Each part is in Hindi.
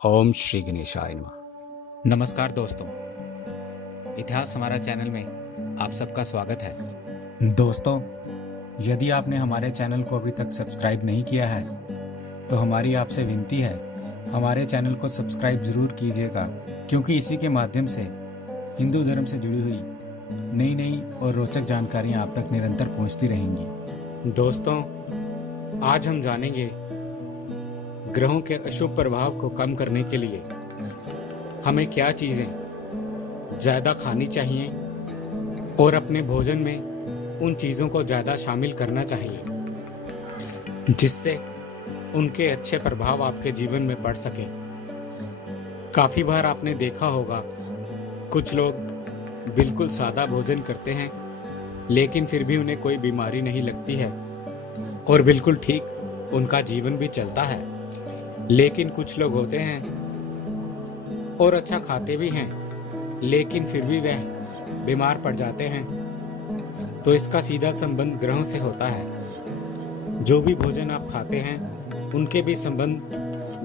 ओम श्री गणेशाय नमः। नमस्कार दोस्तों, इतिहास हमारा चैनल में आप सबका स्वागत है। दोस्तों, यदि आपने हमारे चैनल को अभी तक सब्सक्राइब नहीं किया है तो हमारी आपसे विनती है, हमारे चैनल को सब्सक्राइब ज़रूर कीजिएगा, क्योंकि इसी के माध्यम से हिंदू धर्म से जुड़ी हुई नई नई और रोचक जानकारियां आप तक निरंतर पहुंचती रहेंगी। दोस्तों, आज हम जानेंगे ग्रहों के अशुभ प्रभाव को कम करने के लिए हमें क्या चीज़ें ज़्यादा खानी चाहिए और अपने भोजन में उन चीज़ों को ज़्यादा शामिल करना चाहिए जिससे उनके अच्छे प्रभाव आपके जीवन में पड़ सकें। काफ़ी बार आपने देखा होगा, कुछ लोग बिल्कुल सादा भोजन करते हैं लेकिन फिर भी उन्हें कोई बीमारी नहीं लगती है और बिल्कुल ठीक उनका जीवन भी चलता है। लेकिन कुछ लोग होते हैं और अच्छा खाते भी हैं लेकिन फिर भी वह बीमार पड़ जाते हैं। तो इसका सीधा संबंध ग्रहों से होता है। जो भी भोजन आप खाते हैं उनके भी संबंध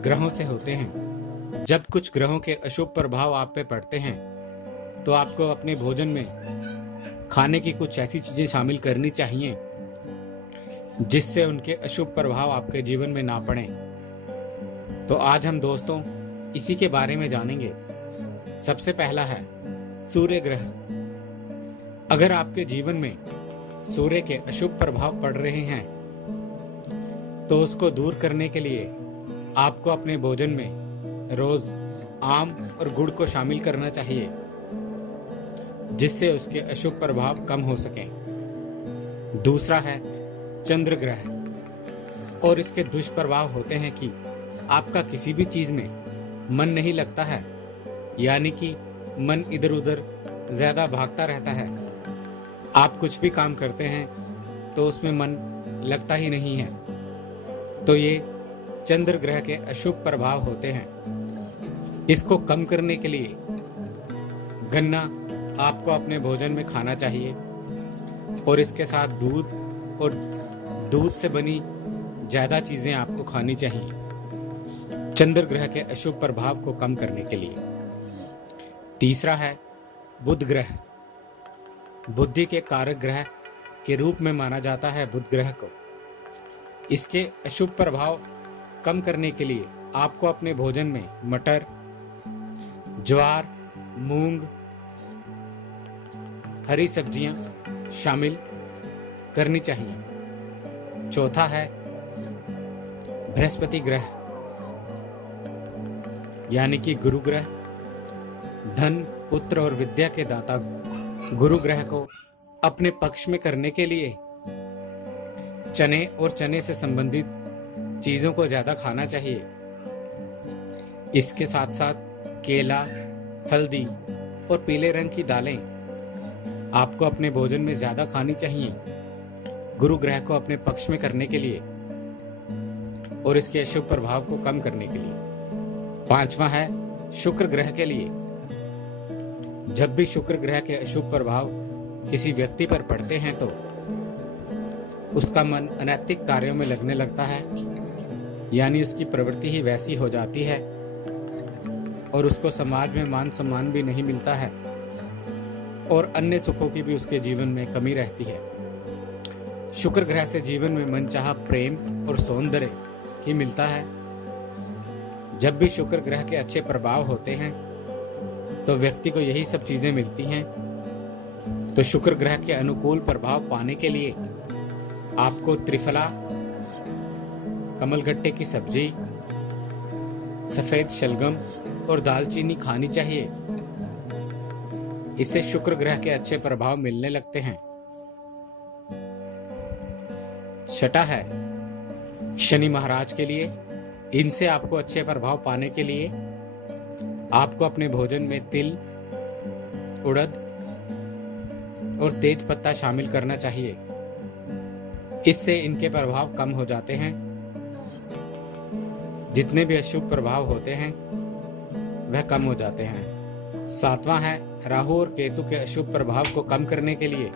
ग्रहों से होते हैं। जब कुछ ग्रहों के अशुभ प्रभाव आप पे पड़ते हैं तो आपको अपने भोजन में खाने की कुछ ऐसी चीजें शामिल करनी चाहिए जिससे उनके अशुभ प्रभाव आपके जीवन में ना पड़े। तो आज हम दोस्तों इसी के बारे में जानेंगे। सबसे पहला है सूर्य ग्रह। अगर आपके जीवन में सूर्य के अशुभ प्रभाव पड़ रहे हैं तो उसको दूर करने के लिए आपको अपने भोजन में रोज आम और गुड़ को शामिल करना चाहिए जिससे उसके अशुभ प्रभाव कम हो सकें। दूसरा है चंद्र ग्रह, और इसके दुष्प्रभाव होते हैं कि आपका किसी भी चीज में मन नहीं लगता है, यानी कि मन इधर उधर ज्यादा भागता रहता है। आप कुछ भी काम करते हैं तो उसमें मन लगता ही नहीं है। तो ये चंद्र ग्रह के अशुभ प्रभाव होते हैं। इसको कम करने के लिए गन्ना आपको अपने भोजन में खाना चाहिए और इसके साथ दूध से बनी ज्यादा चीजें आपको खानी चाहिए चंद्र ग्रह के अशुभ प्रभाव को कम करने के लिए। तीसरा है बुध ग्रह। बुद्धि के कारक ग्रह के रूप में माना जाता है बुध ग्रह को। इसके अशुभ प्रभाव कम करने के लिए आपको अपने भोजन में मटर, ज्वार, मूंग, हरी सब्जियां शामिल करनी चाहिए। चौथा है बृहस्पति ग्रह, यानी कि गुरु ग्रह। धन, पुत्र और विद्या के दाता गुरु ग्रह को अपने पक्ष में करने के लिए चने और चने से संबंधित चीजों को ज्यादा खाना चाहिए। इसके साथ साथ केला, हल्दी और पीले रंग की दालें आपको अपने भोजन में ज्यादा खानी चाहिए गुरु ग्रह को अपने पक्ष में करने के लिए और इसके अशुभ प्रभाव को कम करने के लिए। पांचवा है शुक्र ग्रह के लिए। जब भी शुक्र ग्रह के अशुभ प्रभाव किसी व्यक्ति पर पड़ते हैं तो उसका मन अनैतिक कार्यों में लगने लगता है, यानी उसकी प्रवृत्ति ही वैसी हो जाती है और उसको समाज में मान सम्मान भी नहीं मिलता है और अन्य सुखों की भी उसके जीवन में कमी रहती है। शुक्र ग्रह से जीवन में मनचाहा प्रेम और सौंदर्य ही मिलता है। जब भी शुक्र ग्रह के अच्छे प्रभाव होते हैं तो व्यक्ति को यही सब चीजें मिलती हैं। तो शुक्र ग्रह के अनुकूल प्रभाव पाने के लिए आपको त्रिफला, कमलगट्टे की सब्जी, सफेद शलगम और दालचीनी खानी चाहिए। इससे शुक्र ग्रह के अच्छे प्रभाव मिलने लगते हैं। छठा है शनि महाराज के लिए। इनसे आपको अच्छे प्रभाव पाने के लिए आपको अपने भोजन में तिल, उड़द और तेज पत्ता शामिल करना चाहिए। इससे इनके प्रभाव कम हो जाते हैं। जितने भी अशुभ प्रभाव होते हैं वह कम हो जाते हैं। सातवां है राहु और केतु के अशुभ प्रभाव को कम करने के लिए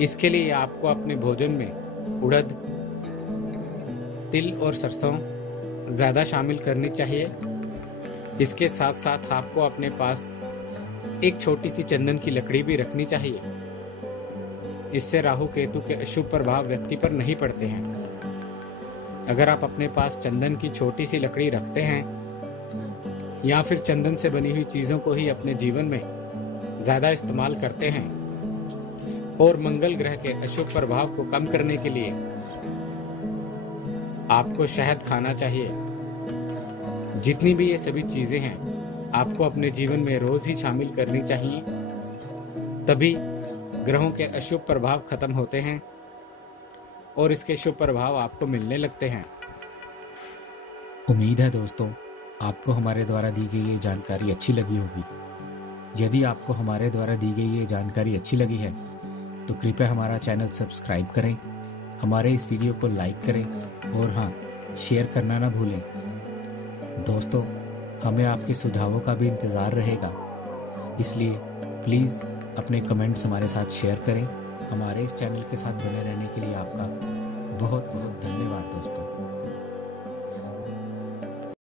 इसके लिए आपको अपने भोजन में उड़द, तिल और सरसों ज्यादा शामिल करनी चाहिए इसके साथ साथ आपको अपने पास एक छोटी सी चंदन की लकड़ी भी रखनी चाहिए। इससे राहु केतु के अशुभ प्रभाव व्यक्ति पर नहीं पड़ते हैं। अगर आप अपने पास चंदन की छोटी सी लकड़ी रखते हैं या फिर चंदन से बनी हुई चीजों को ही अपने जीवन में ज्यादा इस्तेमाल करते हैं और मंगल ग्रह के अशुभ प्रभाव को कम करने के लिए आपको शहद खाना चाहिए। जितनी भी ये सभी चीजें हैं आपको अपने जीवन में रोज ही शामिल करनी चाहिए, तभी ग्रहों के अशुभ प्रभाव खत्म होते हैं और इसके शुभ प्रभाव आपको मिलने लगते हैं। उम्मीद है दोस्तों आपको हमारे द्वारा दी गई ये जानकारी अच्छी लगी होगी। यदि आपको हमारे द्वारा दी गई ये जानकारी अच्छी लगी है तो कृपया हमारा चैनल सब्सक्राइब करें, हमारे इस वीडियो को लाइक करें और हाँ, शेयर करना ना भूलें। दोस्तों हमें आपके सुझावों का भी इंतज़ार रहेगा, इसलिए प्लीज़ अपने कमेंट्स हमारे साथ शेयर करें। हमारे इस चैनल के साथ बने रहने के लिए आपका बहुत बहुत धन्यवाद दोस्तों।